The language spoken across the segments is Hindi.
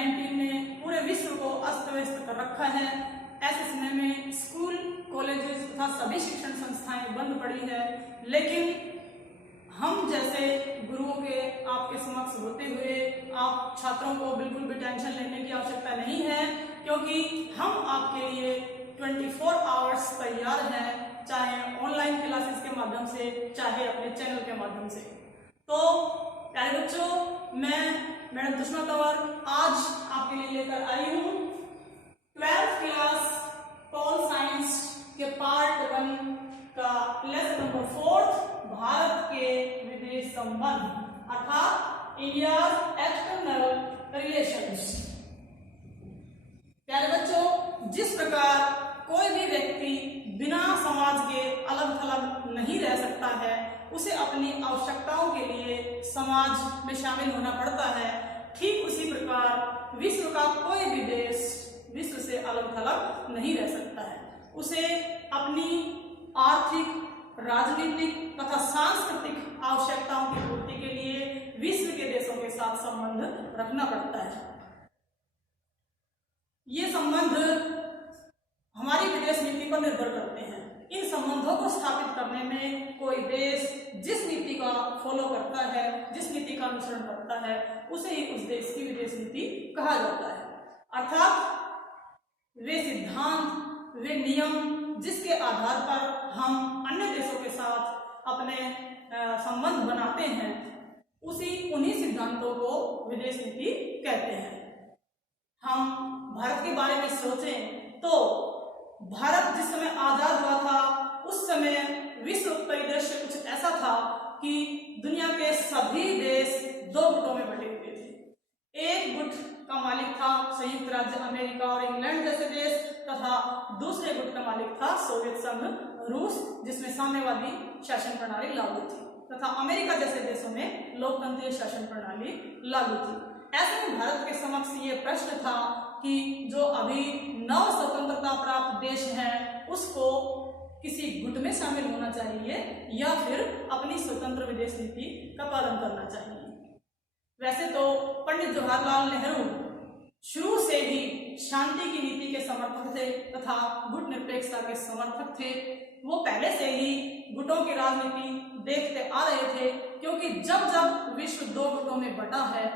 कोविड-19 ने पूरे विश्व को अस्त व्यस्त कर रखा है। ऐसे समय में स्कूल, कॉलेजेस तथा सभी शिक्षण संस्थाएं बंद पड़ी है, लेकिन हम जैसे गुरुओं के आपके समक्ष होते हुए आप छात्रों को बिल्कुल भी टेंशन लेने की आवश्यकता नहीं है, क्योंकि हम आपके लिए 24 आवर्स तैयार हैं, चाहे ऑनलाइन क्लासेस के माध्यम से, चाहे अपने चैनल के माध्यम से। तो प्यारे बच्चों, मैं मैडम तुष्मा तंवर आज आपके लिए लेकर आई हूँ 12th क्लास पॉल साइंस के पार्ट 1 का लेसन नंबर 4 भारत के विदेश संबंध अर्थात इंडिया एक्सटर्नल रिलेशंस। प्यारे बच्चों, जिस प्रकार कोई भी व्यक्ति बिना समाज के अलग थलग नहीं रह सकता है, उसे अपनी आवश्यकताओं के लिए समाज में शामिल होना पड़ता है, ठीक उसी प्रकार विश्व का कोई भी देश विश्व से अलग थलग नहीं रह सकता है। उसे अपनी आर्थिक, राजनीतिक तथा सांस्कृतिक आवश्यकताओं की पूर्ति के लिए विश्व के देशों के साथ संबंध रखना पड़ता है। ये संबंध हमारी विदेश नीति पर निर्भर करते हैं। इन संबंधों को स्थापित करने में कोई देश जिस नीति का फॉलो करता है, जिस नीति का अनुसरण करता है, उसे ही उस देश की विदेश नीति कहा जाता है। अर्थात वे सिद्धांत, वे नियम जिसके आधार पर हम अन्य देशों के साथ अपने संबंध बनाते हैं, उन्हीं सिद्धांतों को विदेश नीति कहते हैं। हम भारत के बारे में सोचें तो भारत जिस समय आजाद हुआ था, उस समय विश्व परिदृश्य कुछ ऐसा था कि दुनिया के सभी देश दो गुटों में बटे हुए थे। एक गुट का मालिक था संयुक्त राज्य अमेरिका और इंग्लैंड जैसे देश, तथा दूसरे गुट का मालिक था सोवियत संघ रूस, जिसमें साम्यवादी शासन प्रणाली लागू थी, तथा अमेरिका जैसे देशों में लोकतंत्रीय शासन प्रणाली लागू थी। ऐसे में भारत के समक्ष ये प्रश्न था कि जो अभी नव स्वतंत्रता प्राप्त देश है, उसको किसी गुट में शामिल होना चाहिए या फिर अपनी स्वतंत्र विदेश नीति का पालन करना चाहिए। वैसे तो पंडित जवाहरलाल नेहरू शुरू से ही शांति की नीति के समर्थक थे तथा गुट निरपेक्षता के समर्थक थे। वो पहले से ही गुटों की राजनीति देखते आ रहे थे, क्योंकि जब जब विश्व दो गुटों में बटा है,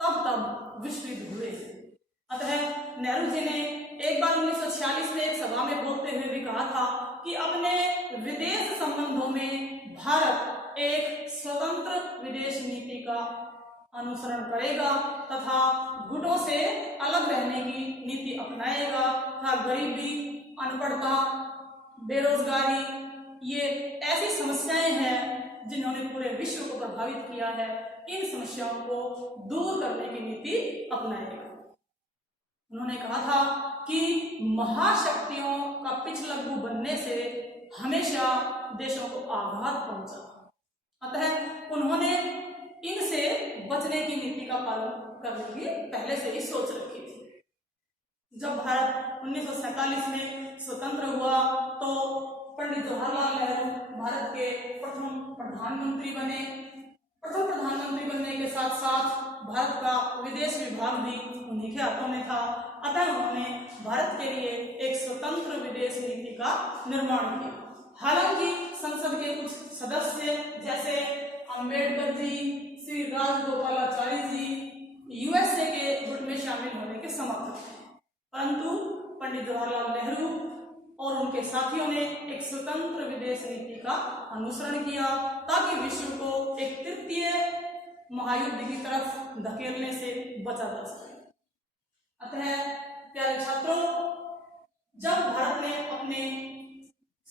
तब तब विश्व युद्ध हुए। अतः नेहरू जी ने एक बार 1946 में एक सभा में बोलते हुए भी कहा था कि अपने विदेश संबंधों में भारत एक स्वतंत्र विदेश नीति का अनुसरण करेगा तथा गुटों से अलग रहने की नीति अपनाएगा तथा गरीबी, अनपढ़ता, बेरोजगारी, ये ऐसी समस्याएं हैं जिन्होंने पूरे विश्व को प्रभावित किया है, इन समस्याओं को दूर करने की नीति अपनाएगा। उन्होंने कहा था कि महाशक्तियों का पिछलग्गू बनने से हमेशा देशों को आघात पहुंचा। अतः उन्होंने इनसे बचने की नीति का पालन करने की पहले से ही सोच रखी थी। जब भारत 1947 में स्वतंत्र हुआ तो पंडित जवाहरलाल नेहरू भारत के प्रथम प्रधानमंत्री बने। प्रथम प्रधानमंत्री बनने के साथ साथ भारत का विदेश विभाग भी उन्हीं के हाथों में था। अतः उन्होंने भारत के लिए एक स्वतंत्र विदेश नीति का निर्माण किया। हालांकि संसद के कुछ सदस्य जैसे अंबेडकर जी, श्री राजगोपालाचारी जी यूएसए के गुट में शामिल होने के समर्थक थे, परंतु पंडित जवाहरलाल नेहरू और उनके साथियों ने एक स्वतंत्र विदेश नीति का अनुसरण किया ताकि विश्व को एक तृतीय महायुद्ध की तरफ धकेलने से बचा जा सके। अतः प्यारे छात्रों, जब भारत ने अपने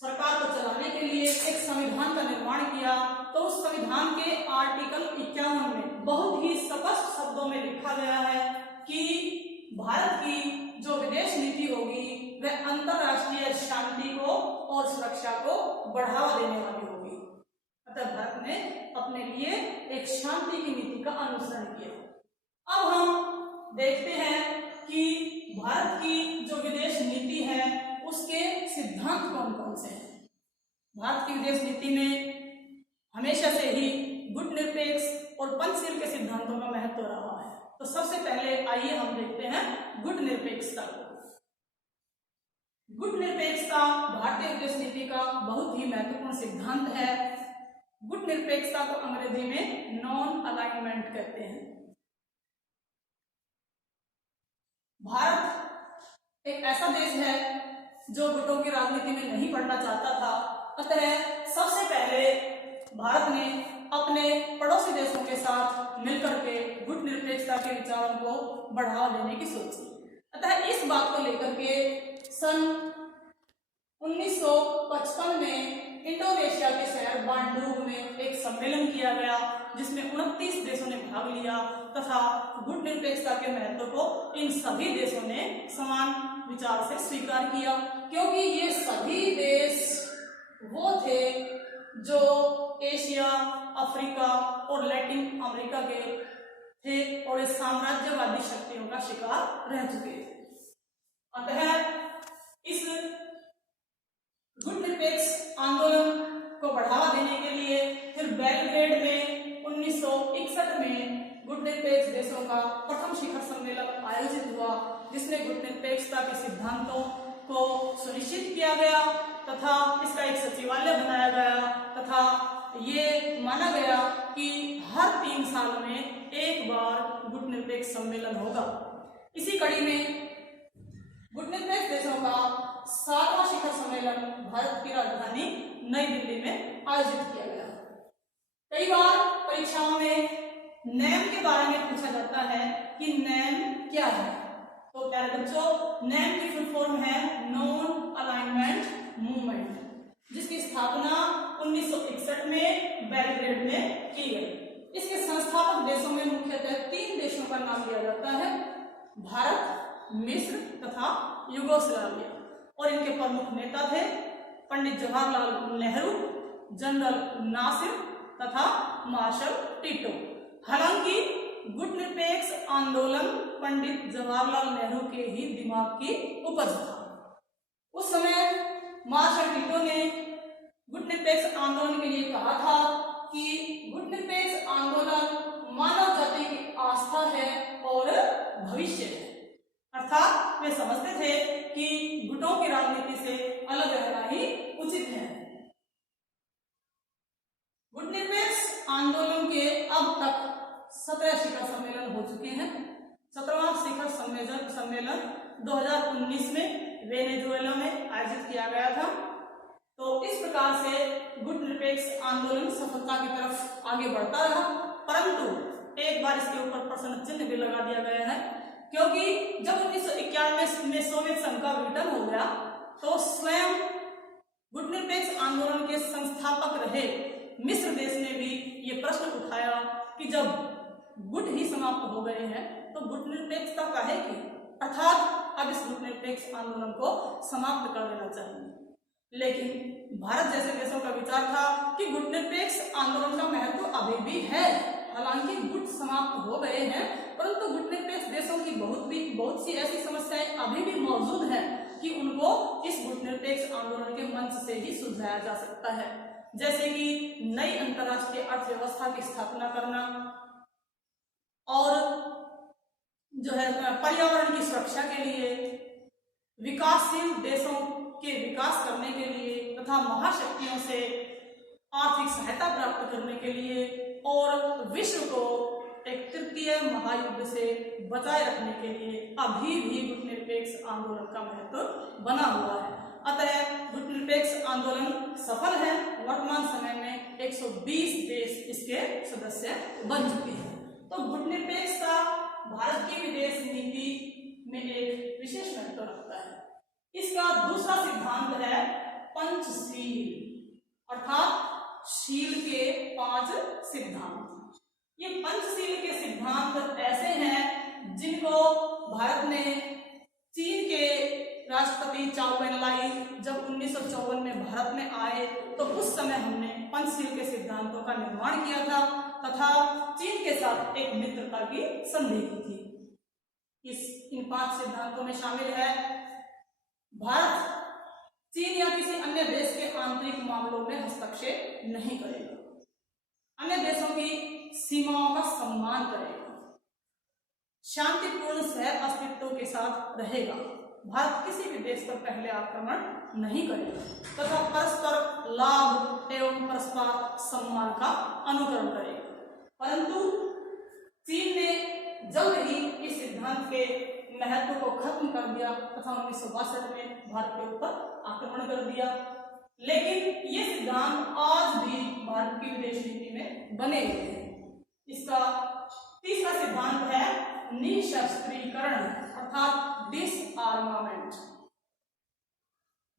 सरकार को चलाने के लिए एक संविधान का निर्माण किया तो उस संविधान के आर्टिकल 51 में बहुत ही स्पष्ट शब्दों में लिखा गया है कि भारत की जो विदेश नीति होगी वह अंतरराष्ट्रीय शांति को और सुरक्षा को बढ़ावा देने वाली होगी। अतः भारत ने अपने लिए एक शांति की नीति का अनुसरण किया। अब हम देखते हैं कि भारत की जो विदेश नीति है उसके सिद्धांत कौन कौन से हैं। भारत की विदेश नीति में हमेशा से ही गुट निरपेक्ष और पंचशील के सिद्धांतों का महत्व रहा है। तो सबसे पहले आइए हम देखते हैं गुट निरपेक्षता को। गुट निरपेक्षता भारतीय विदेश नीति का बहुत ही महत्वपूर्ण सिद्धांत है। गुट निरपेक्षता को अंग्रेजी में नॉन अलाइनमेंट कहते हैं। भारत एक ऐसा देश है जो गुटों की राजनीति में नहीं पड़ना चाहता था, अतः सबसे पहले भारत ने अपने पड़ोसी देशों के साथ मिलकर के गुट निरपेक्षता के विचारों को बढ़ावा देने की सोची। अतः इस बात को लेकर के सन 1955 में इंडोनेशिया के शहर बांडुग में एक सम्मेलन किया गया, जिसमें 29 देशों ने भाग लिया तथा गुट निरपेक्षता के महत्व को इन सभी देशों ने समान विचार से स्वीकार किया, क्योंकि ये सभी देश वो थे जो एशिया, अफ्रीका और लैटिन अमेरिका के थे और इस साम्राज्यवादी शक्तियों का शिकार रह चुके थे। अतः इस गुट निरपेक्ष आंदोलन को बढ़ावा देने के लिए फिर बेलग्रेड में 1961 में गुट निरपेक्ष देशों का प्रथम शिखर सम्मेलन आयोजित हुआ, जिसमें गुट निरपेक्षता के सिद्धांतों को सुनिश्चित किया गया तथा इसका एक सचिवालय बनाया गया तथा ये माना गया कि हर 3 साल में एक बार गुट निरपेक्ष सम्मेलन होगा। इसी कड़ी में गुट निरपेक्ष देशों का 7वां शिखर सम्मेलन भारत की राजधानी नई दिल्ली में आयोजित किया गया। कई बार परीक्षाओं में नेम के बारे में पूछा जाता है कि नेम क्या है। तो प्यारे बच्चों, नेम की फुल फॉर्म है नॉन अलाइनमेंट मूवमेंट, जिसकी स्थापना 1961 में बेलग्रेड में की गई। इसके संस्थापक देशों में मुख्यतः 3 देशों का नाम लिया जाता है, भारत, मिस्र तथा युगोस्लाविया, और इनके प्रमुख नेता थे पंडित जवाहरलाल नेहरू, जनरल नासिर तथा मार्शल टिटो। हालांकि गुट निरपेक्ष आंदोलन पंडित जवाहरलाल नेहरू के ही दिमाग की उपज था। उस समय मार्शल टिटो ने गुट निरपेक्ष आंदोलन के लिए कहा था कि गुट निरपेक्ष आंदोलन मानव जाति की आस्था है और भविष्य है, अर्थात वे समझते थे कि गुटों की राजनीति से अलग रहना ही उचित है। गुट निरपेक्ष आंदोलन के अब तक 17 शिखर सम्मेलन हो चुके हैं। 17वां शिखर सम्मेलन 2019 में वेनेजुएला में आयोजित किया गया था। तो इस प्रकार से गुट निरपेक्ष आंदोलन सफलता की तरफ आगे बढ़ता रहा, परंतु एक बार इसके ऊपर प्रश्न चिन्ह भी लगा दिया गया है, क्योंकि जब 1991 में सोवियत संघ का विघटन हो गया तो स्वयं गुट निरपेक्ष आंदोलन के संस्थापक रहे मिस्र देश ने भी ये प्रश्न उठाया कि जब गुट ही समाप्त हो गए हैं तो गुट निरपेक्षता काहे की, अर्थात अब इस गुट निरपेक्ष आंदोलन को समाप्त कर देना चाहिए। लेकिन भारत जैसे देशों का विचार था कि गुट निरपेक्ष आंदोलन का महत्व अभी भी है। हालांकि गुट समाप्त हो गए हैं, परंतु गुट निरपेक्ष देशों की बहुत सी ऐसी समस्याएं अभी भी मौजूद हैं कि उनको इस गुट निरपेक्ष आंदोलन के मंच से ही सुलझाया जा सकता है, जैसे कि नई अंतर्राष्ट्रीय अर्थव्यवस्था की स्थापना करना और जो है पर्यावरण की सुरक्षा के लिए, विकासशील देशों के विकास करने के लिए तथा महाशक्तियों से आर्थिक सहायता प्राप्त करने के लिए और विश्व को एक तृतीय महायुद्ध से बचाए रखने के लिए अभी भी गुट निरपेक्ष आंदोलन का महत्व बना हुआ है। अतः गुट निरपेक्ष आंदोलन सफल है। वर्तमान समय में 120 देश इसके सदस्य बन चुके हैं। तो गुट निरपेक्षता भारत की विदेश नीति में एक विशेष महत्व रखता है। इसका दूसरा सिद्धांत है पंचशील, अर्थात शील के 5 सिद्धांत। ये पंचशील के सिद्धांत ऐसे हैं जिनको भारत ने चीन के राष्ट्रपति चाओ एन-लाई जब 1954 में भारत में आए तो उस समय हमने पंचशील के सिद्धांतों का निर्माण किया था तथा चीन के साथ एक मित्रता की संधि की थी। इन 5 सिद्धांतों में शामिल है भारत चीन या किसी अन्य देश के आंतरिक मामलों में हस्तक्षेप नहीं करेगा, अन्य देशों की सीमाओं का सम्मान करेगा, शांतिपूर्ण सह अस्तित्व के साथ रहेगा। भारत किसी भी देश पर पहले आक्रमण नहीं करेगा तथा परस्पर लाभ एवं परस्पर सम्मान का अनुकरण करेगा। परंतु चीन ने जल्द ही इस सिद्धांत के महत्व को खत्म कर दिया तथा 1962 में भारत के ऊपर आक्रमण कर दिया। लेकिन ये सिद्धांत आज भी भारत की विदेश नीति में बने हुए हैं। इसका तीसरा सिद्धांत है निशस्त्रीकरण अर्थात डिसआर्मामेंट।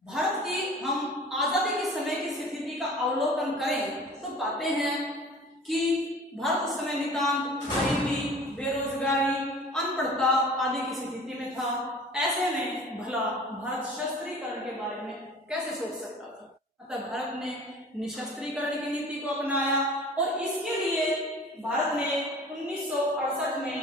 भारत की हम आजादी के समय की स्थिति का अवलोकन करें तो पाते हैं कि भारत उस समय नितांत गरीबी, बेरोजगारी, अनपढ़ता आदि की स्थिति में था। ऐसे में भला भारत शस्त्रीकरण के बारे में कैसे सोच सकता था? अतः भारत ने निशस्त्रीकरण की नीति को अपनाया और इसके लिए भारत ने 1968 में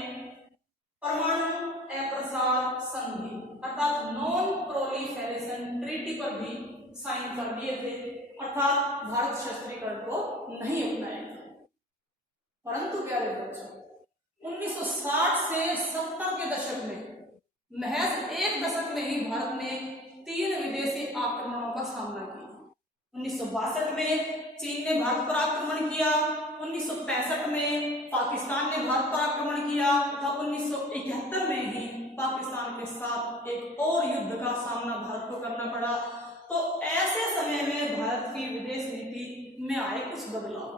परमाणु अप्रसार संधि अर्थात नॉन प्रोलिफेरेशन ट्रीटी पर भी साइन कर दिए थे, अर्थात भारत शस्त्रीकरण को नहीं अपनाएगा। परंतु प्यारे बच्चों, 1960 से 70 के दशक में महज एक दशक में ही भारत ने 3 विदेशी आक्रमणों का सामना किया। 1962 में चीन ने भारत पर आक्रमण किया, 1965 में पाकिस्तान ने भारत पर आक्रमण किया तथा 1971 में ही पाकिस्तान के साथ एक और युद्ध का सामना भारत को करना पड़ा। तो ऐसे समय में भारत की विदेश नीति में आए कुछ बदलाव,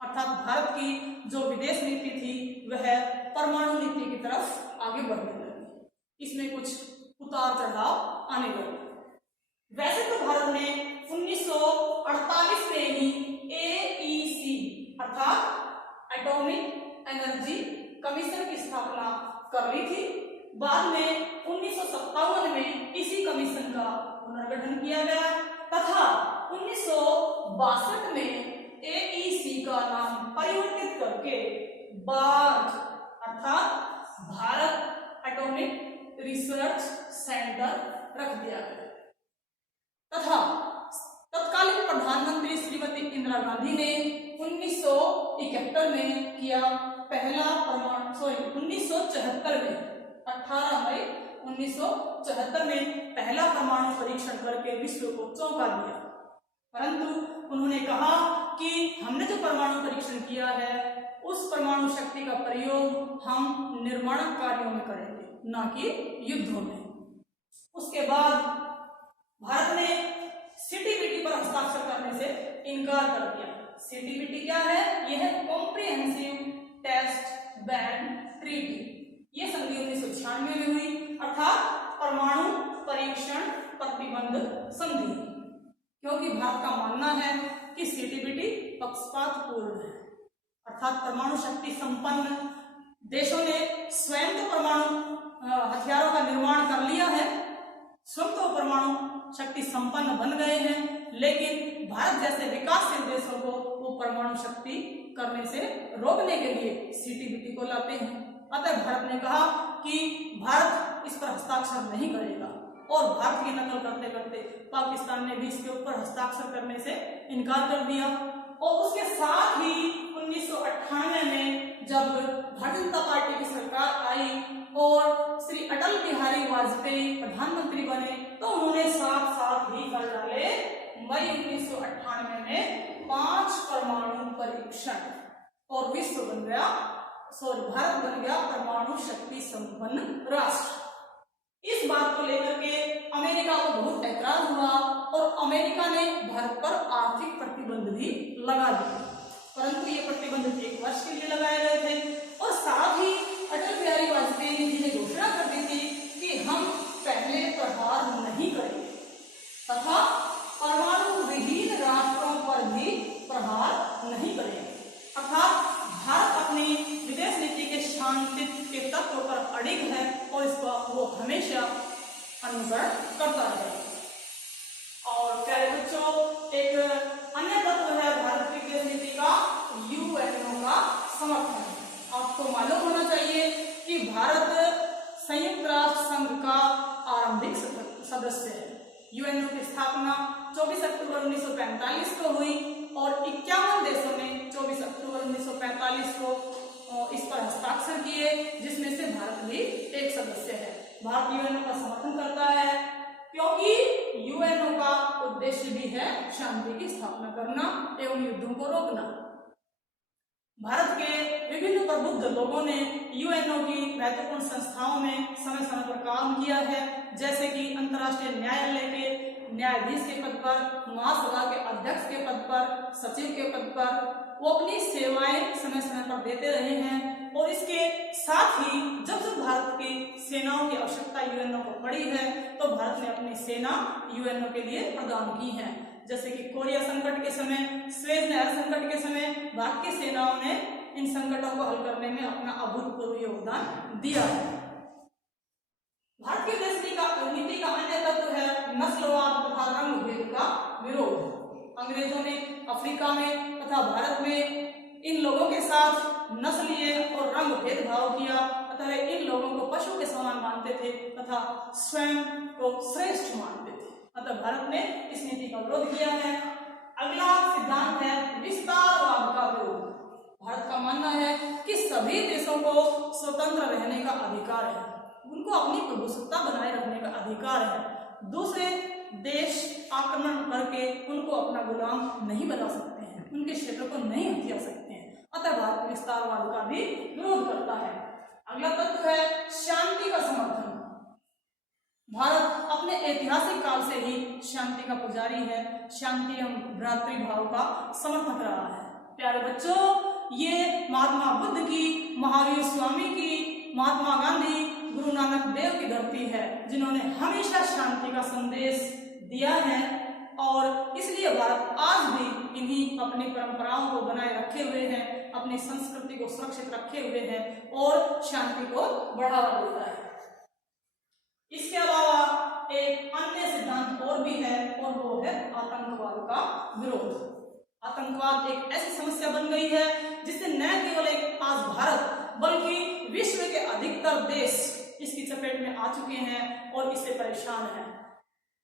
अर्थात भारत की जो विदेश नीति थी वह परमाणु नीति की तरफ आगे बढ़ने लगी। इसमें कुछ उतार चढ़ाव आने लगे। वैसे तो भारत ने 1948 में ही AEC अर्थात एटॉमिक एनर्जी कमीशन की स्थापना कर ली थी। बाद में 1957 में इसी कमीशन का पुनर्गठन किया गया तथा 1962 में AEC का नाम परिवर्तित करके बार्ज अर्थात भारत एटॉमिक रिसर्च सेंटर रख दिया गया तथा तत्कालीन प्रधानमंत्री श्रीमती इंदिरा गांधी ने 1971 में किया पहला परमाणु 1974 में 18 मई 1974 में पहला परमाणु परीक्षण करके विश्व को चौंका दिया। परंतु उन्होंने कहा कि हमने जो परमाणु परीक्षण किया है उस परमाणु शक्ति का प्रयोग हम निर्माण कार्यों में करेंगे, न कि युद्धों में। उसके बाद भारत ने CTBT पर हस्ताक्षर करने से इनकार कर दिया। CTBT क्या है? यह है कॉम्प्रिहेंसिव टेस्ट बैन ट्रीटी। ये संधि 1996 में हुई अर्थात परमाणु परीक्षण प्रतिबंध संधि, क्योंकि भारत का मानना है कि CTBT पक्षपातपूर्ण है, अर्थात परमाणु शक्ति संपन्न देशों ने स्वयं तो परमाणु हथियारों का निर्माण कर लिया है, स्वयं तो परमाणु शक्ति संपन्न बन गए हैं, लेकिन भारत जैसे विकासशील देशों को वो परमाणु शक्ति करने से रोकने के लिए CTBT को लाते हैं। अतः भारत ने कहा कि भारत इस पर हस्ताक्षर नहीं करेगा और भारत की नकल करते करते पाकिस्तान ने भी इसके ऊपर हस्ताक्षर करने से इनकार कर दिया। और उसके साथ ही 1998 में जब भारतीय जनता पार्टी की सरकार आई और श्री अटल बिहारी वाजपेयी प्रधानमंत्री बने तो उन्होंने साथ ही कर डाले मई 1998 में 5 परमाणु परीक्षण और विश्व बन गया भारत बन गया परमाणु शक्ति संपन्न राष्ट्र। इस बात को लेकर के अमेरिका को बहुत ऐतराज हुआ और अमेरिका ने भारत पर आर्थिक प्रतिबंध भी लगा दिए, परंतु ये प्रतिबंध 1 वर्ष के लिए लगाए गए थे और साथ ही अटल बिहारी वाजपेयी जी ने घोषणा कर दी थी कि हम पहले प्रहार नहीं करेंगे तथा परमाणु विहीन राष्ट्रों पर भी प्रहार नहीं करेंगे, अर्थात भारत अपनी विदेश नीति के शांति के तत्व पर अड़िग है और इसका वो हमेशा अनुकरण करता है। और प्यारे बच्चों, एक अन्य तत्व है भारत की विदेश नीति का UNO का समर्थन। आपको मालूम होना चाहिए कि भारत संयुक्त राष्ट्र संघ का आरंभिक सदस्य है। UNO की स्थापना 24 अक्टूबर 1945 को हुई और 51 देशों ने 24 अक्टूबर 1945 को इस पर हस्ताक्षर किए महासंघीय, जिसमें से भारत भी एक सदस्य है। भारत यूएनओ का समर्थन करता है क्योंकि यूएनओ का उद्देश्य भी है शांति की स्थापना करना एवं युद्धों को रोकना। भारत के विभिन्न प्रबुद्ध लोगों ने यूएनओ की महत्वपूर्ण संस्थाओं में समय समय पर काम किया है, जैसे कि अंतर्राष्ट्रीय न्यायालय के न्यायाधीश के पद पर, महासभा के अध्यक्ष के पद पर, सचिव के पद पर वो अपनी सेवाएं समय समय पर देते रहे हैं। और इसके साथ ही जब जब भारत की सेनाओं की आवश्यकता यूएनओ को पड़ी है तो भारत ने अपनी सेना यूएनओ के लिए प्रदान की है। जैसे कि कोरिया संकट के समय, सुएज नहर संकट के समय भारत की सेनाओं ने इन संकटों को हल करने में अपना अभूतपूर्व योगदान दिया है। भारत की नीति का अन्य तत्व है नस्लवाद तथा रंग भेद का विरोध। अंग्रेजों ने अफ्रीका में तथा भारत में इन लोगों के साथ नस्लीय और रंग भेदभाव किया, अतः इन लोगों को पशु के समान मानते थे तथा स्वयं को श्रेष्ठ मानते थे। अतः भारत ने इस नीति का विरोध किया है। अगला सिद्धांत है विस्तारवाद का विरोध। भारत का मानना है कि सभी देशों को स्वतंत्र रहने का अधिकार है, उनको अपनी प्रभुसत्ता बनाए रखने का अधिकार है। दूसरे देश आक्रमण करके उनको अपना गुलाम नहीं बना सकते हैं, उनके क्षेत्र को नहीं हथिया सकते हैं। अतः भारत विस्तारवाद का भी विरोध करता है। अगला तत्व है शांति का समर्थन। भारत अपने ऐतिहासिक काल से ही शांति का पुजारी है, शांति एवं भ्रातृभाव का समर्थक रहा है। प्यारे बच्चों, ये महात्मा बुद्ध की, महावीर स्वामी की, महात्मा गांधी, गुरु नानक देव की धरती है, जिन्होंने हमेशा शांति का संदेश दिया है और इसलिए भारत आज भी इन्हीं अपनी परंपराओं को बनाए रखे हुए है, अपनी संस्कृति को सुरक्षित रखे हुए है और शांति को बढ़ावा देता है। इसके अलावा एक अन्य सिद्धांत और भी है और वो है आतंकवाद का विरोध। आतंकवाद एक ऐसी समस्या बन गई है जिससे न केवल एक आज भारत बल्कि विश्व के अधिकतर देश इसकी चपेट में आ चुके हैं और इससे परेशान हैं।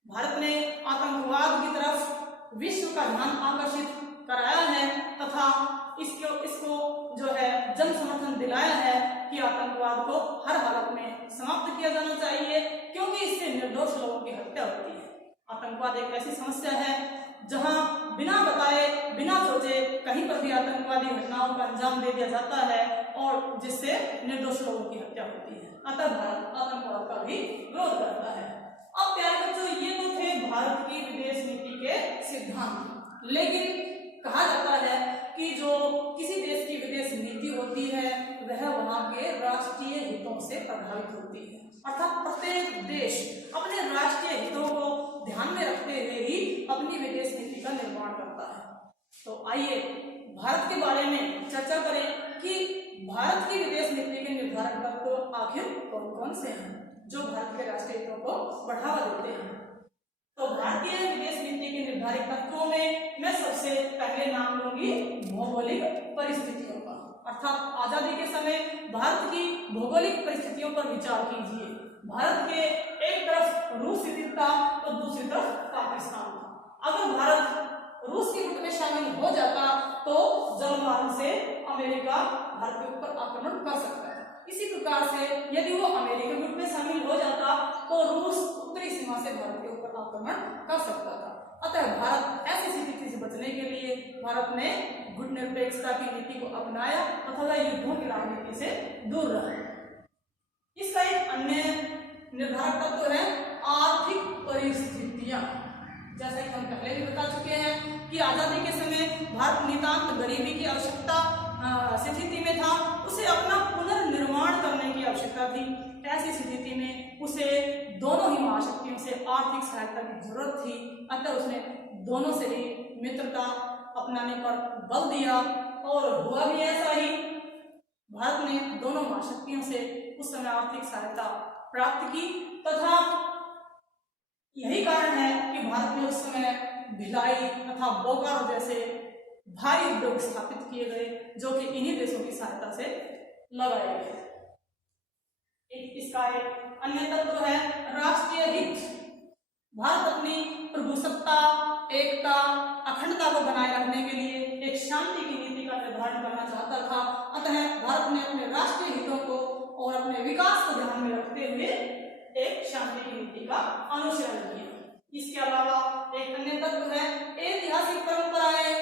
भारत ने आतंकवाद की तरफ विश्व का ध्यान आकर्षित कराया है तथा इसको जो है जन समर्थन दिलाया है कि आतंकवाद को हर हालत में समाप्त किया जाना चाहिए, क्योंकि इससे निर्दोष लोगों की हत्या होती है। आतंकवाद एक ऐसी समस्या है जहां बिना बताए, बिना सोचे कहीं पर भी आतंकवादी घटनाओं का अंजाम दे दिया जाता है और जिससे निर्दोष लोगों की हत्या होती है। अतः भारत आतंकवाद का भी विरोध करता है। अब प्यारे बच्चों, ये तो थे भारत की विदेश नीति के सिद्धांत। लेकिन कहा जाता है कि जो किसी देश की विदेश नीति होती है वह वहां के राष्ट्रीय हितों से प्रभावित होती है, अर्थात प्रत्येक देश अपने राष्ट्रीय हितों को ध्यान में रखते हुए ही अपनी विदेश नीति का निर्माण करता है। तो आइए भारत के बारे में चर्चा करें कि भारत की विदेश नीति के निर्धारक तत्व आखिर कौन कौन से हैं जो भारत के राष्ट्रीय हितों को बढ़ावा देते हैं। तो भारतीय विदेश नीति के निर्धारित तत्वों में मैं सबसे पहले नाम लूंगी भौगोलिक परिस्थितियों का, अर्थात आजादी के समय भारत की भौगोलिक परिस्थितियों पर विचार कीजिए। भारत के एक तरफ रूस स्थित था तो दूसरी तरफ पाकिस्तान था। अगर भारत रूस के गुट में शामिल हो जाता तो जलमार्ग से अमेरिका भारत के ऊपर आक्रमण कर सकता है। इसी प्रकार से यदि वो अमेरिका गुट में शामिल हो जाता तो रूस उत्तरी सीमा से भारत के ऊपर आक्रमण कर सकता था। अतः भारत ऐसी स्थिति से बचने के लिए भारत ने गुट निरपेक्षता की नीति को अपनाया तथा युद्धों की राजनीति से दूर रहा। इसका एक अन्य निर्धारक तत्व है आर्थिक परिस्थितियां। जैसा कि हम पहले भी बता चुके हैं कि आजादी के समय भारत नितांत गरीबी की आवश्यकता स्थिति में था, उसे अपना पुनर्निर्माण करने की आवश्यकता थी। ऐसी स्थिति में उसे दोनों ही महाशक्तियों से आर्थिक सहायता की जरूरत थी। अतः उसने दोनों से ही मित्रता अपनाने पर बल दिया और हुआ भी ऐसा ही। भारत ने दोनों महाशक्तियों से उस समय आर्थिक सहायता प्राप्त की तथा यही कारण है कि भारत में उस समय भिलाई तथा बोकारो जैसे भारी उद्योग स्थापित किए गए जो कि इन्हीं देशों की सहायता से लगाए गए। इसका एक अन्य तत्व है राष्ट्रीय हित। भारत अपनी प्रभुसत्ता, एकता, अखंडता को बनाए रखने के लिए एक शांति की नीति का निर्धारण करना चाहता था। अतः भारत ने अपने राष्ट्रीय हितों को शांति की नीति का अनुसरण किया। इसके अलावा एक अन्य तत्व है ऐतिहासिक परंपराएं।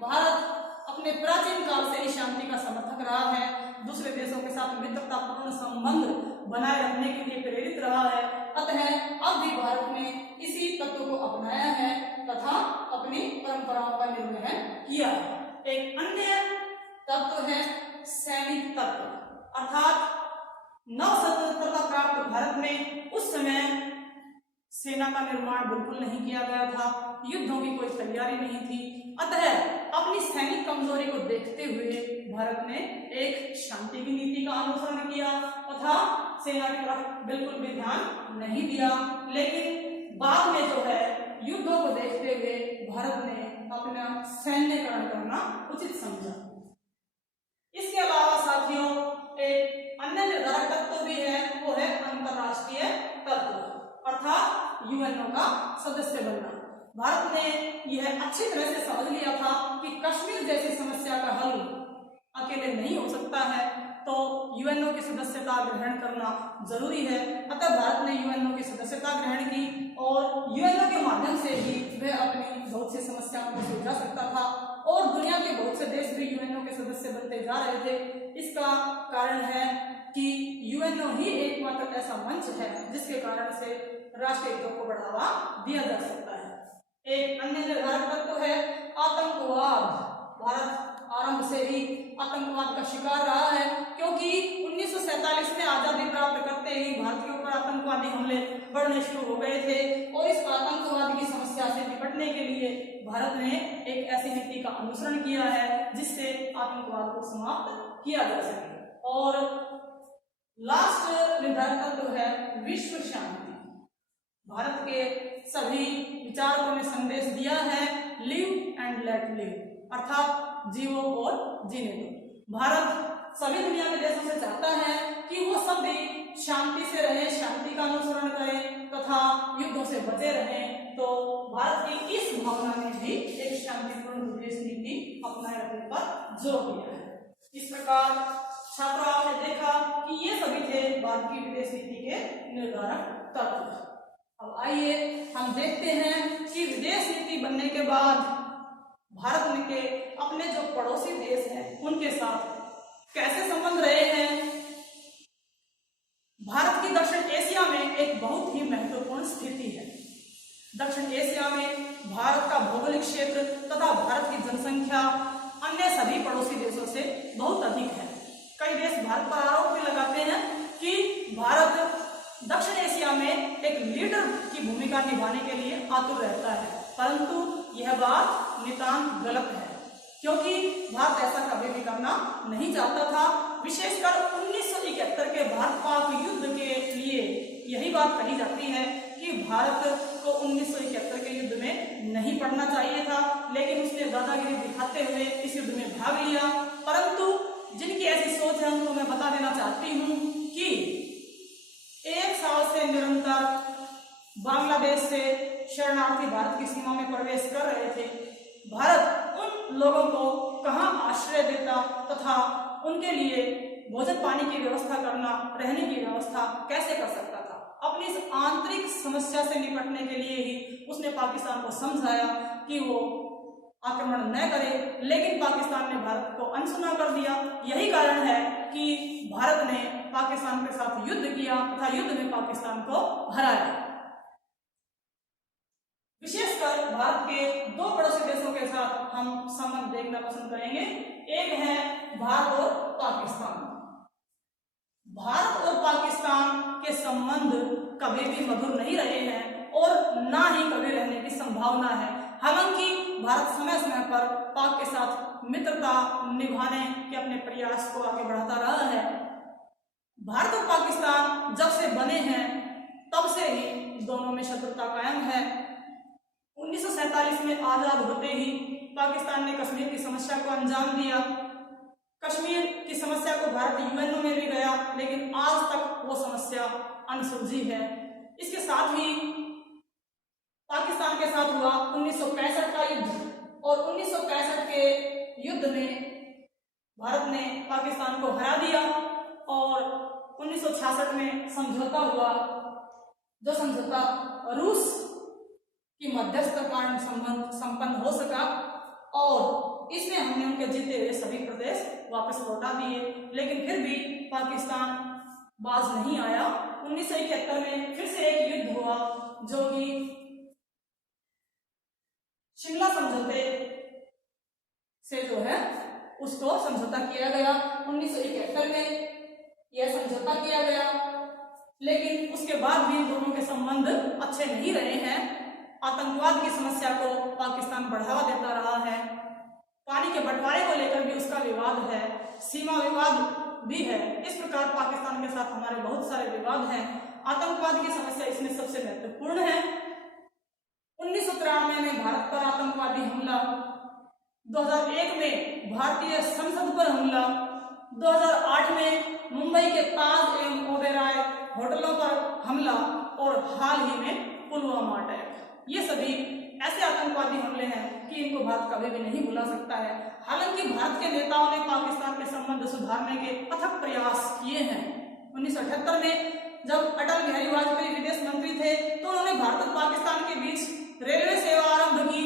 भारत अपने प्राचीन काल से ही शांति का समर्थक रहा है, दूसरे देशों के साथ मित्रतापूर्ण संबंध बनाए रखने के लिए प्रेरित रहा है। अतः अब भी भारत ने इसी तत्व को अपनाया है तथा अपनी परंपराओं का निर्वहन किया है। एक अन्य तत्व है सैनिक तत्व, अर्थात नव स्वतंत्रता प्राप्त भारत में उस समय सेना का निर्माण बिल्कुल नहीं किया गया था, युद्धों की कोई तैयारी नहीं थी। अतः अपनी सैनिक कमजोरी को देखते हुए भारत ने एक शांति की नीति का अनुसरण किया तथा सेना की तरफ बिल्कुल भी ध्यान नहीं दिया। लेकिन बाद में जो है युद्धों को देखते हुए भारत ने अपना सैन्यकरण करना उचित समझा। इसके अलावा साथियों एक अन्य निर्धारक तत्व भी है, वो है अंतरराष्ट्रीय तत्व, अर्थात यूएनओ का सदस्य बनना। भारत ने यह अच्छी तरह से समझ लिया था कि कश्मीर जैसी समस्या का हल अकेले नहीं हो सकता है, तो यूएनओ की सदस्यता ग्रहण करना जरूरी है। अतः भारत ने यूएनओ की सदस्यता ग्रहण की और यूएनओ के माध्यम से ही वह अपनी बहुत सी समस्याओं को सुलझा सकता था और दुनिया के बहुत से देश भी यूएनओ के सदस्य बनते जा रहे थे। इसका कारण है कि यूएनओ ही एकमात्र ऐसा मंच है जिसके कारण से राष्ट्रीय हितों को बढ़ावा दिया जा सकता है। एक अन्य निर्धारक तत्व है आतंकवाद। भारत आरंभ से ही आतंकवाद का शिकार रहा है, क्योंकि 1947 में आजादी प्राप्त करते ही भारत के ऊपर आतंकवादी हमले बढ़ने शुरू हो गए थे और इस आतंकवाद की समस्या से निपटने के लिए भारत ने एक ऐसी नीति का अनुसरण किया है जिससे आतंकवाद को समाप्त किया जा सके। और लास्ट निर्धारक तत्व है विश्व शांति। भारत के सभी विचारकों ने संदेश दिया है लिव एंड लेट लिव, अर्थात जीवो और जीने दो। भारत सभी दुनिया के देशों से चाहता है कि वो सभी शांति से रहें, शांति का अनुसरण करें तथा युद्धों से बचे रहें। तो भारत की इस भावना ने भी एक शांतिपूर्ण विदेश नीति अपनाए रखने पर जोर दिया है। इस प्रकार छात्रों आपने देखा कि ये सभी थे भारत की विदेश नीति के निर्धारक तत्व। अब आइए हम देखते हैं कि विदेश नीति बनने के बाद भारत के अपने जो पड़ोसी देश हैं उनके साथ कैसे संबंध रहे हैं। भारत की दक्षिण एशिया में एक बहुत ही महत्वपूर्ण स्थिति है। दक्षिण एशिया में भारत का भौगोलिक क्षेत्र तथा भारत की जनसंख्या अन्य सभी पड़ोसी देशों से बहुत अधिक है। कई देश भारत पर आरोप भी लगाते हैं कि भारत दक्षिण एशिया में एक लीडर की भूमिका निभाने के लिए आतुर रहता है, परंतु यह बात नितांत गलत है, क्योंकि भारत ऐसा कभी भी करना नहीं चाहता था। विशेषकर 1971 के भारत पाक युद्ध के लिए यही बात कही जाती है कि भारत को 1971 के युद्ध में नहीं पड़ना चाहिए था, लेकिन उसने दादागिरी दिखाते हुए इस युद्ध में भाग लिया। परंतु जिनकी ऐसी सोच है उनको मैं बता देना चाहती हूँ कि 1 साल से निरंतर बांग्लादेश से शरणार्थी भारत की सीमा में प्रवेश कर रहे थे। भारत उन लोगों को कहां आश्रय देता तथा उनके लिए भोजन पानी की व्यवस्था करना, रहने की व्यवस्था कैसे कर सकता था। अपनी इस आंतरिक समस्या से निपटने के लिए ही उसने पाकिस्तान को समझाया कि वो आक्रमण न करे, लेकिन पाकिस्तान ने भारत को अनसुना कर दिया। यही कारण है कि भारत ने पाकिस्तान के साथ युद्ध किया तथा युद्ध में पाकिस्तान को हराया। विशेषकर भारत के 2 पड़ोसी देशों के साथ हम संबंध देखना पसंद करेंगे। एक है भारत और पाकिस्तान। भारत और पाकिस्तान के संबंध कभी भी मधुर नहीं रहे हैं और ना ही कभी रहने की संभावना है। हालांकि भारत समय समय पर पाक के साथ मित्रता निभाने के अपने प्रयास को आगे बढ़ाता रहा है। भारत और पाकिस्तान जब से बने हैं तब से ही दोनों में शत्रुता कायम है। 1947 में आजाद होते ही पाकिस्तान ने कश्मीर की समस्या को अंजाम दिया। कश्मीर की समस्या को भारत यूएनओ में भी गया, लेकिन आज तक वो समस्या अनसुलझी है। इसके साथ ही पाकिस्तान के साथ हुआ 1965 का युद्ध और 1965 के युद्ध में भारत ने पाकिस्तान को हरा दिया और 1966 में समझौता हुआ जो समझौता रूस की मध्यस्थता कारण संपन्न हो सका और इसमें हमने उनके जीते हुए सभी प्रदेश वापस लौटा दिए, लेकिन फिर भी पाकिस्तान बाज नहीं आया। 1971 में फिर से एक युद्ध हुआ जो कि शिमला समझौते से जो है उसको समझौता किया गया। 1971 में यह समझौता किया गया, लेकिन उसके बाद भी दोनों के संबंध अच्छे नहीं रहे हैं। आतंकवाद की समस्या को पाकिस्तान बढ़ावा देता रहा है, पानी के बंटवारे को लेकर भी उसका विवाद है, सीमा विवाद भी है। इस प्रकार पाकिस्तान के साथ हमारे बहुत सारे विवाद हैं। आतंकवाद की समस्या इसमें सबसे महत्वपूर्ण है। 1993 में भारत पर आतंकवादी हमला, 2001 में भारतीय संसद पर हमला, 2008 में मुंबई के ताज एवं ओबेरॉय होटलों पर हमला और हाल ही में पुलवामा अटैक, ये सभी ऐसे आतंकवादी हमले हैं कि इनको भारत कभी भी नहीं भुला सकता है। हालांकि भारत के नेताओं ने पाकिस्तान के संबंध सुधारने के अथक प्रयास किए हैं। 1978 में जब अटल बिहारी वाजपेयी विदेश मंत्री थे तो उन्होंने भारत और पाकिस्तान के बीच रेलवे सेवा आरंभ की।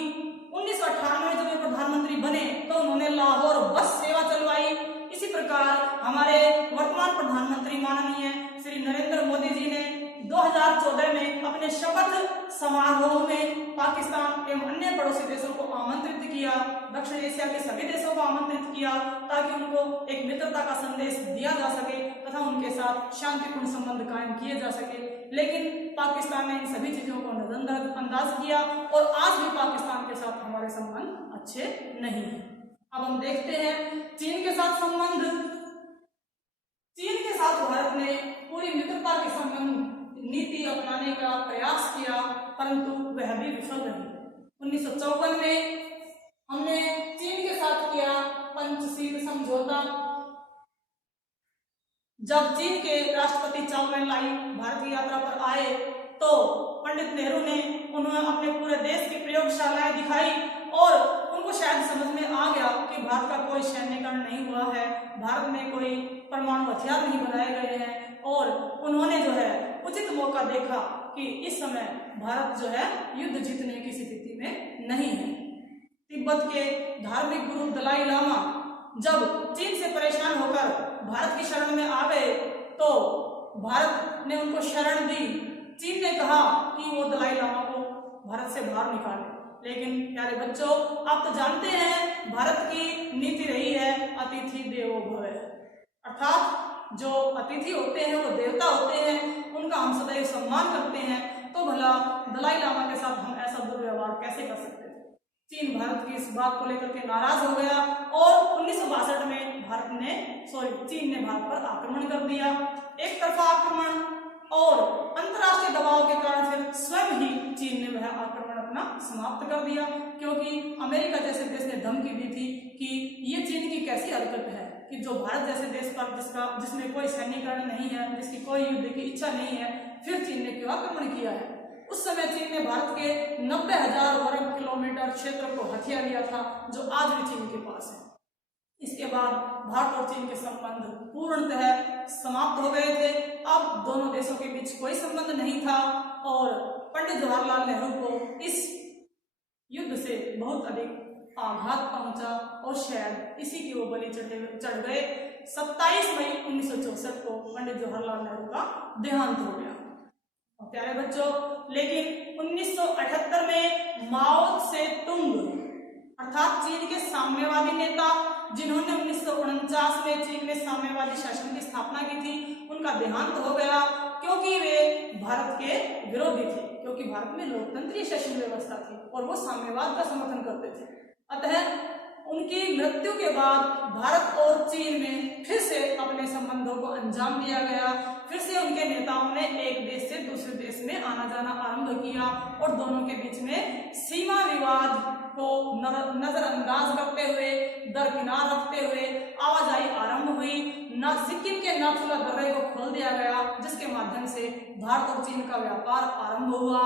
1998 में जब वे प्रधानमंत्री बने तो उन्होंने लाहौर बस सेवा चलवाई। इसी प्रकार हमारे वर्तमान प्रधानमंत्री माननीय श्री नरेंद्र मोदी जी ने 2014 में अपने शपथ समारोह में पाकिस्तान एवं अन्य पड़ोसी देशों को आमंत्रित किया, दक्षिण एशिया के सभी देशों को आमंत्रित किया ताकि उनको एक मित्रता का संदेश दिया जा सके तथा उनके साथ शांतिपूर्ण संबंध कायम किए जा सके। लेकिन पाकिस्तान ने इन सभी चीजों को नजरअंदाज किया और आज भी पाकिस्तान के साथ हमारे संबंध अच्छे नहीं है। अब हम देखते हैं चीन के साथ संबंध। चीन के साथ भारत ने पूरी मित्रता के संबंध नीति अपनाने का प्रयास किया, परंतु वह भी विफल रही। 1954 में हमने चीन के साथ किया पंचशील समझौता। जब चीन के राष्ट्रपति चाउ एन लाई भारत की यात्रा पर आए तो पंडित नेहरू ने उन्हें अपने पूरे देश की प्रयोगशालाएं दिखाई और उनको शायद समझ में आ गया कि भारत का कोई सैन्यकरण नहीं हुआ है, भारत में कोई परमाणु हथियार नहीं बनाए गए हैं और उन्होंने जो है उचित मौका देखा कि इस समय भारत जो है युद्ध जीतने की स्थिति में नहीं है। तिब्बत के धार्मिक गुरु दलाई लामा जब चीन से परेशान होकर भारत की शरण में आ गए तो भारत ने उनको शरण दी। चीन ने कहा कि वो दलाई लामा को भारत से बाहर निकाले, लेकिन प्यारे बच्चों आप तो जानते हैं भारत की नीति रही है अतिथि देवो भव, अर्थात जो अतिथि होते हैं वो देवता होते हैं, उनका हम सदैव सम्मान करते हैं। तो भला दलाई लामा के साथ हम ऐसा दुर्व्यवहार कैसे कर सकते थे। चीन भारत की इस बात को लेकर के नाराज हो गया और 1962 में चीन ने भारत पर आक्रमण कर दिया। एक तरफा आक्रमण और अंतर्राष्ट्रीय दबाव के कारण फिर स्वयं ही चीन ने वह आक्रमण अपना समाप्त कर दिया, क्योंकि अमेरिका जैसे देश ने धमकी दी थी कि ये चीन की कैसी हरकत है कि जो भारत जैसे देश पर जिसमें कोई सैन्यकरण नहीं है, जिसकी कोई युद्ध की इच्छा नहीं है, फिर चीन ने क्यों आक्रमण किया है। उस समय चीन ने भारत के 90,000 वर्ग किलोमीटर क्षेत्र को हथिया लिया था, जो आज भी चीन के पास है। इसके बाद भारत और चीन के संबंध पूर्णतः समाप्त हो गए थे। अब दोनों देशों के बीच कोई संबंध नहीं था और पंडित जवाहरलाल नेहरू को इस युद्ध से बहुत अधिक आघात पहुंचा और शायद इसी की वो बलि चढ़ गए। 27 मई 1964 को पंडित जवाहरलाल नेहरू का देहांत हो गया। और प्यारे बच्चों, लेकिन 1978 में माओ से तुंग अर्थात चीन के साम्यवादी नेता जिन्होंने 1949 में चीन में साम्यवादी शासन की स्थापना की थी, उनका देहांत हो गया क्योंकि वे भारत के विरोधी थे, क्योंकि भारत में लोकतंत्रीय शासन व्यवस्था थी और वो साम्यवाद का समर्थन करते थे। अतः उनकी मृत्यु के बाद भारत और चीन में फिर से अपने संबंधों को अंजाम दिया गया। फिर से उनके नेताओं ने एक देश से दूसरे देश में आना जाना आरंभ किया और दोनों के बीच में सीमा विवाद को नजरअंदाज करते हुए, दरकिनार रखते हुए आवाजाही आरंभ हुई। सिक्किम के नाथुला दर्रे को खोल दिया गया, जिसके माध्यम से भारत और चीन का व्यापार आरंभ हुआ।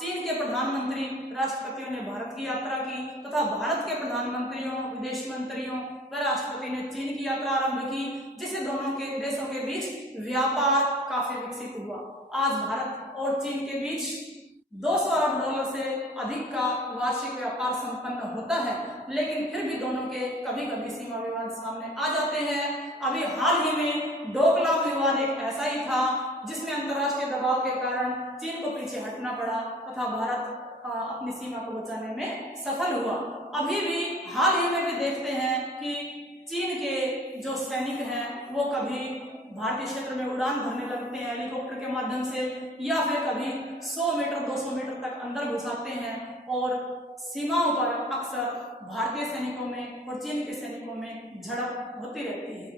चीन के प्रधानमंत्री राष्ट्रपतियों ने भारत की यात्रा की तथा भारत के प्रधानमंत्रियों, विदेश मंत्रियों व राष्ट्रपति ने चीन की यात्रा आरंभ की, जिससे दोनों के देशों के बीच व्यापार काफी काफी विकसित हुआ। आज भारत और चीन के बीच 200 अरब डॉलर से अधिक का वार्षिक व्यापार संपन्न होता है, लेकिन फिर भी दोनों के कभी कभी सीमा विवाद सामने आ जाते हैं। अभी हाल ही में डोकलाम विवाद एक ऐसा ही था जिसमें अंतर्राष्ट्रीय दबाव के कारण चीन को पीछे हटना पड़ा तथा भारत अपनी सीमा को बचाने में सफल हुआ। अभी भी हाल ही में भी देखते हैं कि चीन के जो सैनिक हैं वो कभी भारतीय क्षेत्र में उड़ान भरने लगते हैं हेलीकॉप्टर के माध्यम से, या फिर कभी 100 मीटर 200 मीटर तक अंदर घुसाते हैं और सीमाओं पर अक्सर भारतीय सैनिकों में और चीन के सैनिकों में झड़प होती रहती है।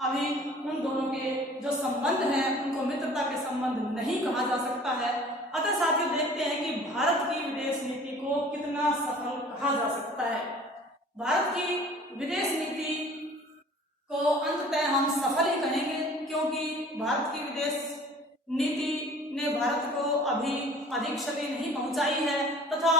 अभी उन दोनों के जो संबंध हैं उनको मित्रता के संबंध नहीं कहा जा सकता है। अतः साथियों देखते हैं कि भारत की विदेश नीति को कितना सफल कहा जा सकता है। भारत की विदेश नीति को अंततः हम सफल ही कहेंगे, क्योंकि भारत की विदेश नीति ने भारत को अभी अधिक क्षति नहीं पहुंचाई है तथा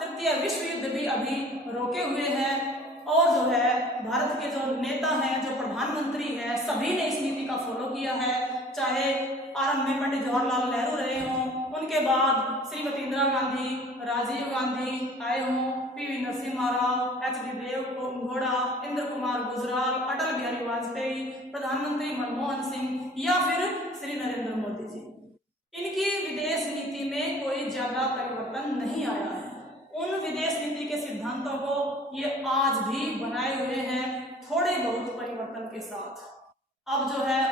तृतीय विश्व युद्ध भी अभी रोके हुए हैं। और जो है भारत के जो नेता हैं, जो प्रधानमंत्री हैं, सभी ने इस नीति का फॉलो किया है। चाहे आरंभ में पंडित जवाहरलाल नेहरू रहे हों, उनके बाद श्रीमती इंदिरा गांधी, राजीव गांधी आए हों, पीवी नरसिम्हा राव, एच.डी. देवेगौड़ा, इंद्र कुमार गुजराल, अटल बिहारी वाजपेयी, प्रधानमंत्री मनमोहन सिंह या फिर श्री नरेंद्र मोदी जी, इनकी विदेश नीति में कोई ज्यादा परिवर्तन नहीं आया है। उन विदेश नीति के सिद्धांतों को ये आज भी बनाए हुए हैं, थोड़े बहुत परिवर्तन के साथ। अब जो है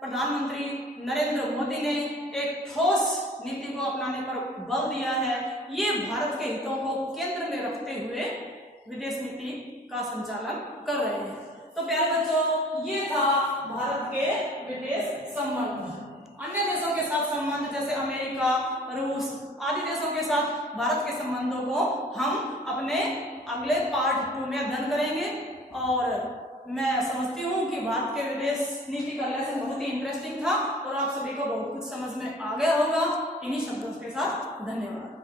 प्रधानमंत्री नरेंद्र मोदी ने एक ठोस नीति को अपनाने पर बल दिया है। ये भारत के हितों को केंद्र में रखते हुए विदेश नीति का संचालन कर रहे हैं। तो प्यारे बच्चों, ये था भारत के विदेश संबंध। अन्य देशों के साथ संबंध जैसे अमेरिका, रूस आदि देशों के साथ भारत के संबंधों को हम अपने अगले पार्ट 2 में अध्ययन करेंगे। और मैं समझती हूँ कि भारत के विदेश नीति का लेसन बहुत ही इंटरेस्टिंग था और आप सभी को बहुत कुछ समझ में आ गया होगा। इन्हीं शब्दों के साथ धन्यवाद।